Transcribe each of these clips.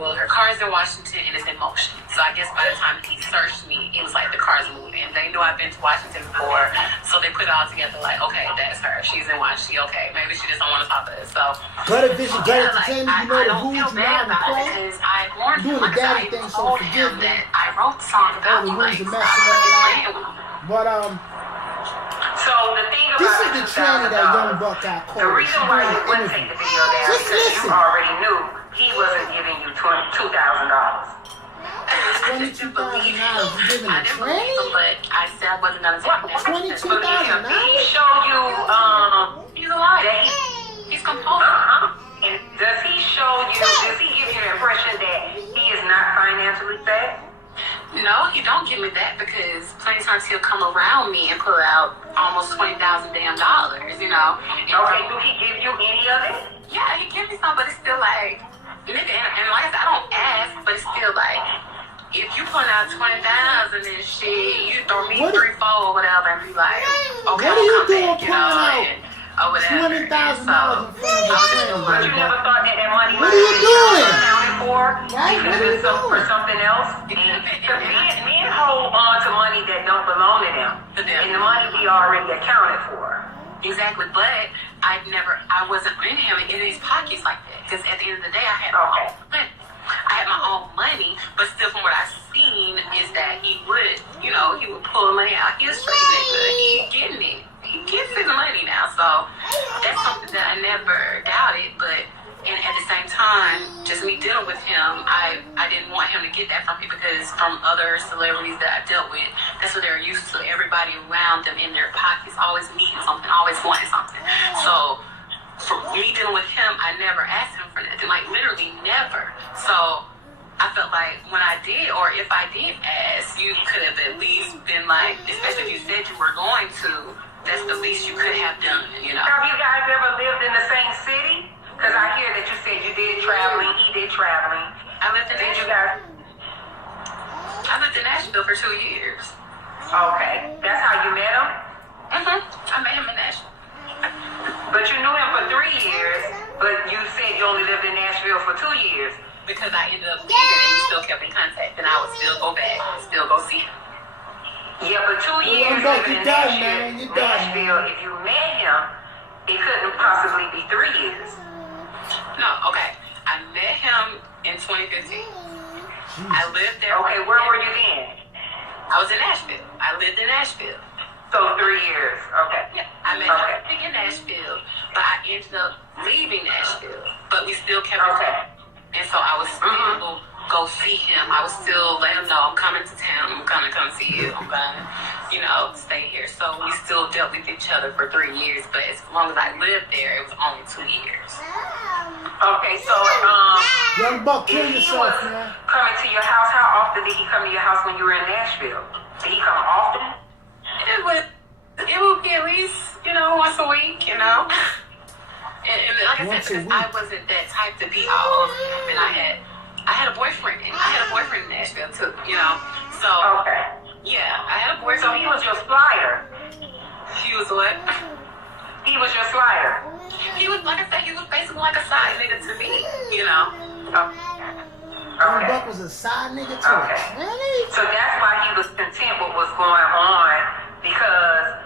well, her car is in Washington and it's in motion. So I guess by the time he searched me, it was like the car's moving. They knew I've been to Washington before, so they put it all together like, okay, that's her. She's in Washington. Okay, maybe she just don't want to talk to us. So Gutter Vision, Gutter Entertainment, you know the rules, you know how to play. Because I warned him, doing the daddy thing, so forgive me. That I wrote the song about the you, rules like, are messing all up. But so the thing about this is the tranny that young buck got caught. The reason why you wouldn't take the video down is because you already knew he wasn't giving you $2,000. $22,000 you giving a tranny? But I said I wasn't gonna take that. $22,000? He showed you He's a liar. that He's composed. and does he give you the impression that he is not financially set? No, he don't give me that because plenty of times he'll come around me and pull out almost $20,000 damn dollars, you know. Okay, do he give you any of it? Yeah, he gives me some, but it's still like, nigga, and like I said, I don't ask, but it's still like, if you put out 20,000 and shit, you throw me 3, 4 or whatever, and be like, okay, what are you doing pulling out or whatever. $20,000 in front of a tranny? But you never thought that money What are you doing? accounted for? Right? You could have been for something else. Men hold on to money that don't belong to them, and the money he already accounted for. Exactly, but I wasn't in him in his pockets like that. Because at the end of the day, I had my own money, but still from what I've seen is that he would pull the money out. He's straight nigga. He getting it. He gets his money now. So that's something that I never doubted, and at the same time, just me dealing with him, I didn't want him to get that from me because from other celebrities that I dealt with, that's what they're used to. Everybody around them in their pockets always needing something, always wanting something. So for me dealing with him, I never asked him for nothing, like literally never. So I felt like when I did, or if I did ask, you could have at least been like, especially if you said you were going to, that's the least you could have done, you know. Have you guys ever lived in the same city? Because I hear that you said you did traveling, he did traveling. I lived in Nashville for 2 years. Okay, that's how you met him? I met him in Nashville. But you knew him for 3 years, but you said you only lived in Nashville for 2 years. Because I ended up leaving and we still kept in contact, and I would still go back and still go see him. Yeah, but 2 years living in Nashville, if you met him, it couldn't possibly be 3 years. No, okay. I met him in 2015. I lived there. Okay, where were you then? I was in Nashville. I lived in Nashville. So 3 years, okay. Yeah, I met him in Nashville, but I ended up leaving Nashville. But we still kept in contact. And so I was still go see him. I would still let him know I'm coming to town. I'm gonna come see you. I'm gonna, stay here. So we still dealt with each other for 3 years. But as long as I lived there, it was only 2 years. Okay, so Young buck, kill if he yourself, was man. coming to your house, how often did he come to your house when you were in Nashville? Did he come often? It would be at least, once a week, And like I said, because I wasn't that type to be all over him, and I had a boyfriend. I had a boyfriend in Nashville too, So yeah, I had a boyfriend. So he was your flyer. He was what? He was your flyer. He was, like I said, he was basically like a side nigga to me, Young buck was a side nigga too. Really? So that's why he was content with what's going on, because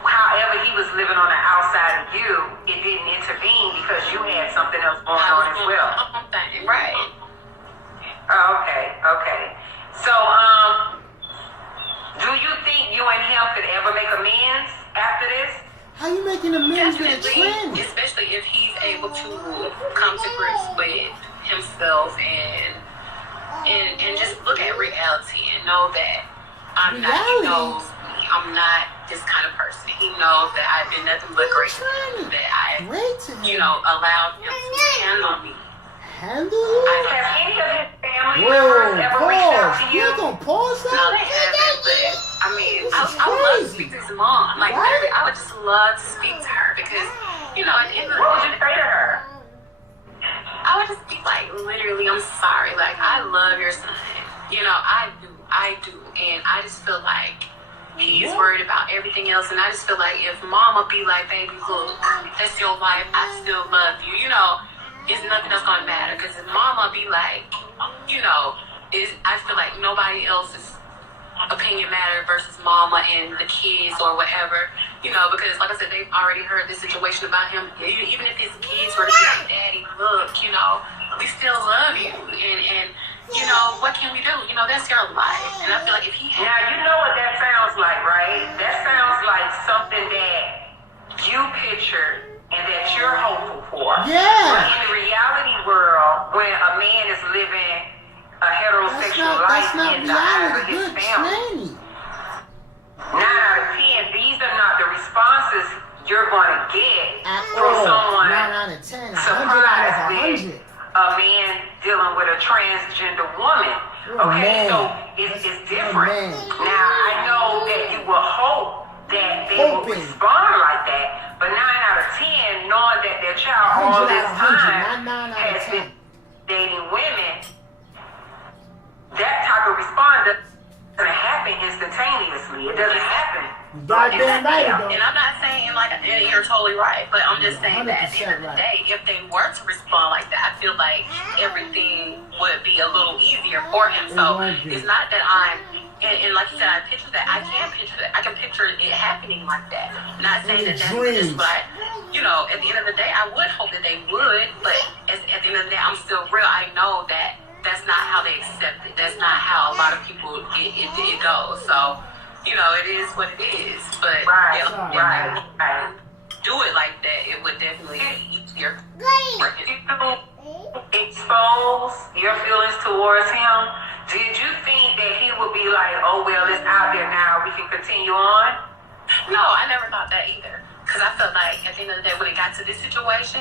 however he was living on the outside of you, it didn't intervene because you had something else going on as well. Right. Okay. So, do you think you and him could ever make amends after this? How you making amends with a trend? Especially if he's able to come to grips with himself and just look at reality and know that I'm not. He knows me. I'm not this kind of person. He knows that I've been nothing but great to him. That I, allowed him to handle me. Handle you? Has any of his family members ever reached out to you? You gonna pause that? No, they haven't, but I mean, I would love to speak to his mom. Like, literally, I would just love to speak to her because, at the end of the day, what would you say to her? I would just be like, literally, I'm sorry. Like, I love your son. I do. And I just feel like he's worried about everything else. And I just feel like if mama be like, baby, look, that's your life. I still love you. it's nothing else gonna matter. Because his mama be like, you know, I feel like nobody else's opinion matter versus mama and the kids or whatever, you know, because like I said, they've already heard this situation about him. Even if his kids were to be like, Daddy, look, you know, we still love you, and you know, what can we do? You know, that's your life. And I feel like if he had... Now, you know what that sounds like, right? That sounds like something that you pictured and that you're hopeful for. Yeah. But in the reality world, when a man is living a heterosexual life in the eyes of his family, 9 out of 10, these are not the responses you're going to get from someone 9 out of 10. 100 surprised out of with 100. a man dealing with a transgender woman. Okay, so it's different. Now, I know that you will hope that they will respond like that, but 9 out of 10, knowing that their child all this time has been dating women, that type of response doesn't happen instantaneously. It doesn't happen. Goddamn right, though. And I'm not saying like you're totally right, but I'm just saying that at the end of the day, if they were to respond like that, I feel like everything would be a little easier for him. So it's not that and like you said, I picture that. I can picture that. I can picture it happening like that. Not saying that that's just, but you know, at the end of the day, I would hope that they would. But at the end of the day, I'm still real. I know that that's not how they accept it. That's not how a lot of people it goes. So, you know, it is what it is. But Right. Do it like that, it would definitely be easier. Did you expose your feelings towards him? Did you think that he would be like, oh, well, it's out there now, we can continue on? No, I never thought that either. Because I felt like at the end of the day, when it got to this situation,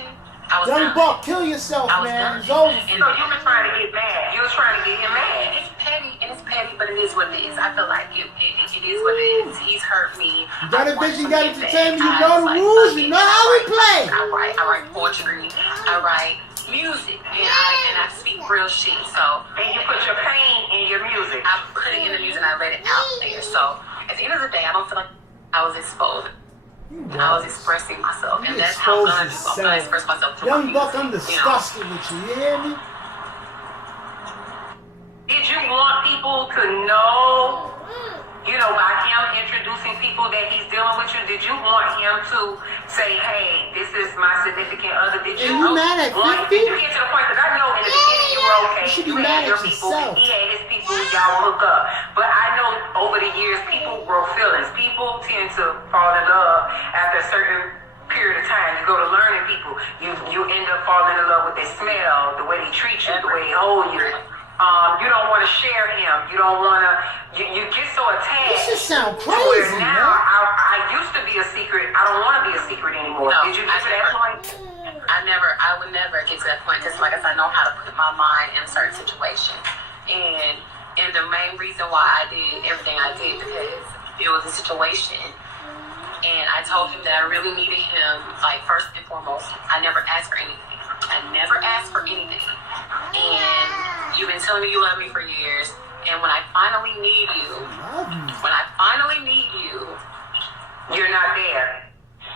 I was Young done. Buck, kill yourself, I was man. done. It's over. So you were trying to get mad. You was trying to get him mad. It's petty, but it is what it is. I feel like it is what it is. He's hurt me. You got a bitch, you got to entertainment, you know the rules, you know how we play. I write poetry, I write music, and I speak real shit. So And you put your pain in your music. I put it in the music and I let it out there. So at the end of the day, I don't feel like I was exposed. I was expressing myself, and that's how I'm gonna do. I'm gonna express myself through Young my Buck, music, I'm disgusted with you. You hear me? Did you want people to know, you know, by him introducing people that he's dealing with you, did you want him to say, hey, this is my significant other? Did you, And you mad at 50? Did you get to the point, because I know in the beginning you were okay. You should be You mad had your at people, yourself. he had his people, y'all hook up. But I know over the years, people grow feelings. People tend to fall in love after a certain period of time. You go to learning people, you end up falling in love with their smell, the way they treat you, the way they hold you. You don't want to share him. You don't want to. You get so attached. This just sound to where crazy, now man. I used to be a secret. I don't want to be a secret anymore. No, Did you get to that point? I would never get to that point because, like I said, I know how to put my mind in a certain situation, and the main reason why I did everything I did because it was a situation, and I told him that I really needed him. Like first and foremost, I never asked for anything. And you've been telling me you love me for years, and when I finally need you, You're not there.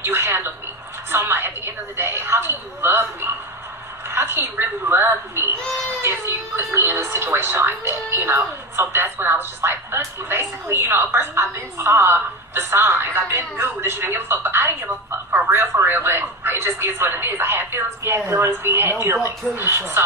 you handle me. So I'm like, at the end of the day, how can you love me? How can you really love me if you put me in a situation like that, you know? So that's when I was just like, fuck you. Basically, you know, at first I've been saw the signs. I've been knew that you didn't give a fuck, but I didn't give a fuck for real, but it just is what it is. I had feelings, we had feelings, we had feelings. So,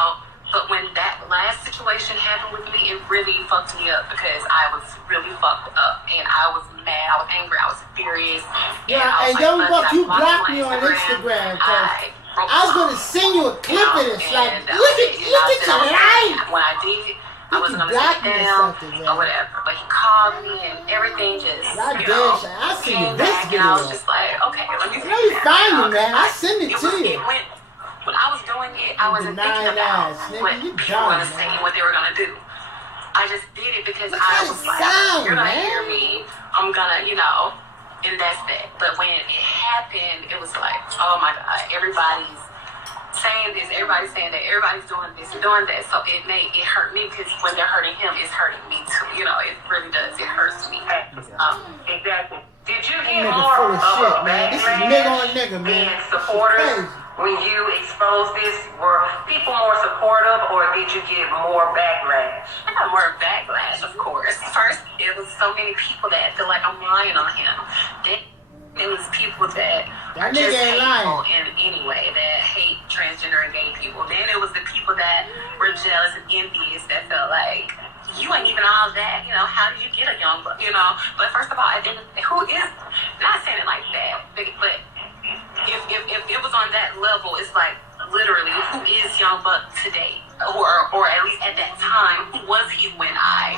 but when that last situation happened with me, it really fucked me up because I was really fucked up and I was mad, I was angry, I was furious. Yeah, and Young Buck, you blocked me on Instagram because I was gonna send you a clip of this. Like, look at your life. When I did, I wasn't gonna take it down or whatever. But he called me and everything just, you know, I see came this back and I was video. just like, okay, let me see. Let me find it, man. I send it to you. When I was doing it, I wasn't thinking about what people were gonna say and what they were gonna do. I just did it because I was like, you're gonna hear me. I'm gonna, you know, and that's that. But when it happened, it was like, oh my God, everybody's saying this, everybody's saying that, everybody's doing this and doing that. So it hurt me because when they're hurting him, it's hurting me too. You know, it really does. It hurts me. Exactly. Did you get Nigga more full of shit, of a man. This is backlash nigga on nigga, man. being supporters when you exposed this, were people more supportive, or did you get more backlash? I got more backlash, of course. First, it was so many people that feel like I'm lying on him. Then it was people that are nigga just ain't hateful lying. in any way, that hate transgender and gay people. Then it was the people that were jealous and envious that felt like, you ain't even all that, you know, how did you get a young buck, you know? But first of all, I didn't, who is, not saying it like that, but if it was on that level, it's like, literally, who is Young Buck today? Or at least at that time, who was he when I,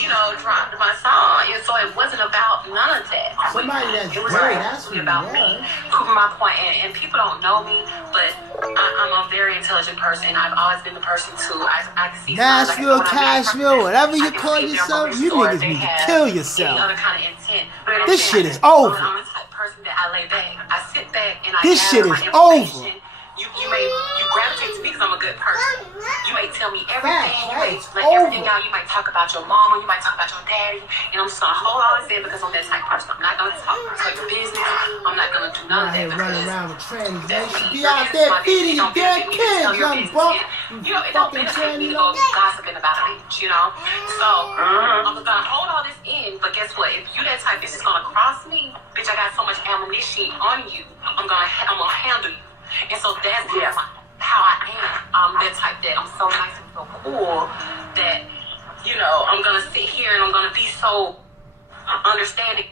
you know, dropped my song? And so it wasn't about none of that. Somebody that's It was very like asking about me, proving my point. And people don't know me, but I'm a very intelligent person. I've always been the person I can see Nashville, Cashville, whatever you call I can see if yourself, they're you moving niggas or need they to have kill any yourself. other kind of intent. This shit is I'm over. the type of person that I lay back. I sit back and I This shit gather is my information. over. You gravitate to me because I'm a good person. You may tell me everything. You may Facts, let over. everything out. You might talk about your mama. You might talk about your daddy. And I'm just gonna hold all this in because I'm that type of person. I'm not gonna tell your business. I'm not gonna do none of Out that here running because around with trannies. They that's should me. be out there feeding your dead kids, young buck. You know, it don't Fucking benefit me to tranny. go gossiping about a bitch, you know? So, I'm gonna hold all this in, but guess what? If you that type, this is gonna cross me, bitch, I got so much ammunition on you, I'm gonna handle you. And so that's how I am. I'm that type that I'm so nice and so cool that, you know, I'm gonna sit here and I'm gonna be so understanding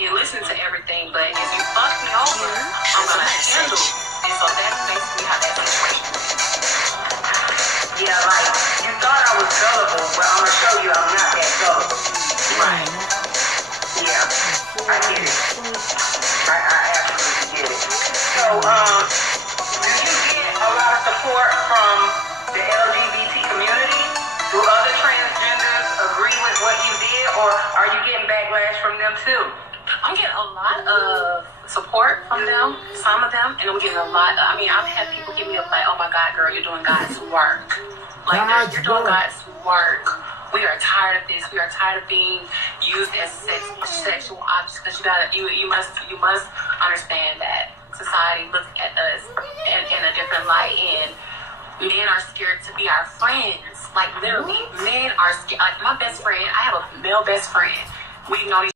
and listen to everything, but if you fuck me over, I'm gonna handle it. And so that's basically how that situation is. Yeah, like, you thought I was gullible, but I'm gonna show you I'm not that gullible. Right. Yeah, I get it. I absolutely get it. So, do you get a lot of support from the LGBT community? Do other transgenders agree with what you did, or are you getting backlash from them too? I'm getting a lot of support from them, some of them, and I'm getting a lot. I've had people give me a like, "Oh my God, girl, you're doing God's work. Like you're doing God's work. We are tired of this. We are tired of being used as sexual objects. Because you must understand that society looks at us in a different light, and men are scared to be our friends. Like literally, men are scared. Like my best friend, I have a male best friend. We've known each